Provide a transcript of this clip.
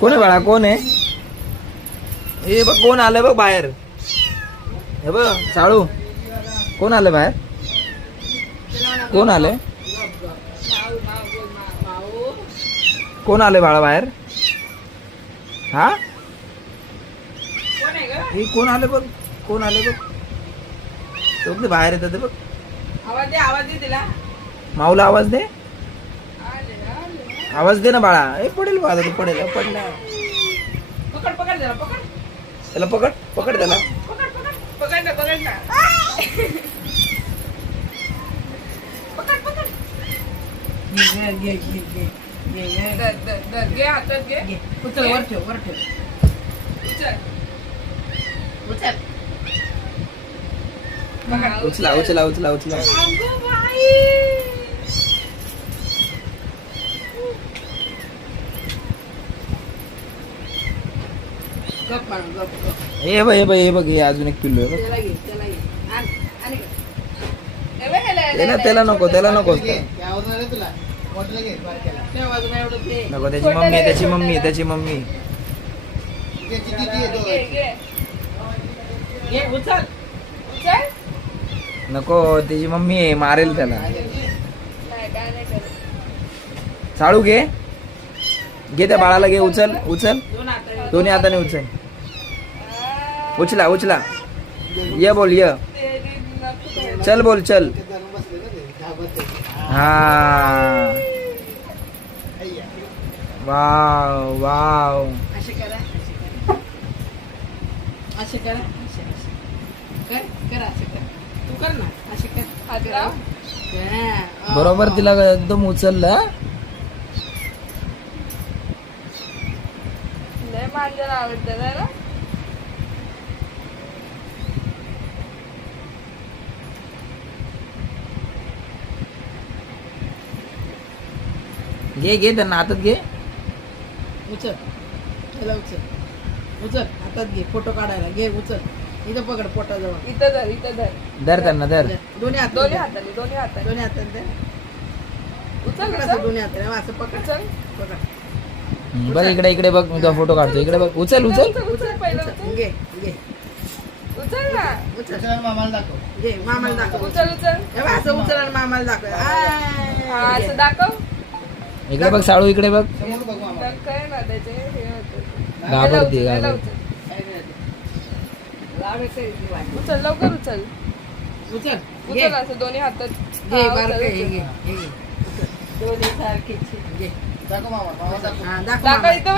कोण आहे बाळा, कोण आहे? हे बघ कोण आलं बघ बाहेर. हे बघ साळू, कोण आलं बाहेर? कोण आले? कोण आले बाळा बाहेर? हा हे कोण आले बघ, कोण आले बघ. ते बाहेर येतात बघ. आवाज दे तिला. माऊला आवाज दे, आवाज दे ना बाळा. ए पडेल बाळा, तू पडेल. पडला. पकड पकड जरा पकड. त्याला पकड, पकड त्याला. पकड पकड पकड ना पकड ना. पकड पकड. घे घे घे घे घे. दर घे हातात घे. उचल वर ठेव वर ठेव. उचल उचल. उचला उचला उचला उचला. अगं बाई. गप मारून गप गप. हे बघ, हे बघ, हे बघ, हे अजून एक पिल्लू आहे बघ. त्याला घे त्याला घे. आण आण घे. त्याला नको, त्याला नको. त्या बाजूला एवढं घे. नको, त्याची मम्मी आहे, त्याची मम्मी आहे, त्याची मम्मी. घे घे. घे उचल उचल. नको, त्याची मम्मी आहे, मारेल त्याला. नाही काय नाही करत. साळू घे, घे त्या बाळाला घे. उचल उचल, दोन हाताने. दोन्ही हाताने उचल. उचला उचला. ये बोल, ये चल, बोल चल. हा वाव वाव. असे करा असे करा असे कर करा असे कर. तू कर ना असे कर. हात लाव. बरोबर तिला एकदम उचललं. लय मांजर आवडतं ना. घे घे, त्यांना हातात घे. उचल त्याला उचल उचल. हातात घे फोटो काढायला. घे उचल. इथं पकड पोटाजवळ. इथं धर इथं धर. धर त्यांना, धर. दोन्ही हात दोन्ही हाताने दोन्ही हाताने दोन्ही हाताने धर. उचल असं दोन्ही हाताने असं पकड. चल पकड. बघ इकडे, इकडे बघ, मी तुझा फोटो काढतो. इकडे बघ. उचल उचल. उचल पहिलं उचल. घे घे उचल ना. उचल मामाला दाखव. घे मामाला दाखव. उचल उचल. असं उचल आणि मामाला दाखव. असं दाखव. इकडे बघ साळू, इकडे बघ. काय ना त्याचे हे होतं. घाबरते, घाबरते. उचल लवकर उचल. उचल उचल असं दोन्ही हातात. घे बारकं हे घे. दोन्ही सारखेच घे. दाखव मामा. दाखव इथं.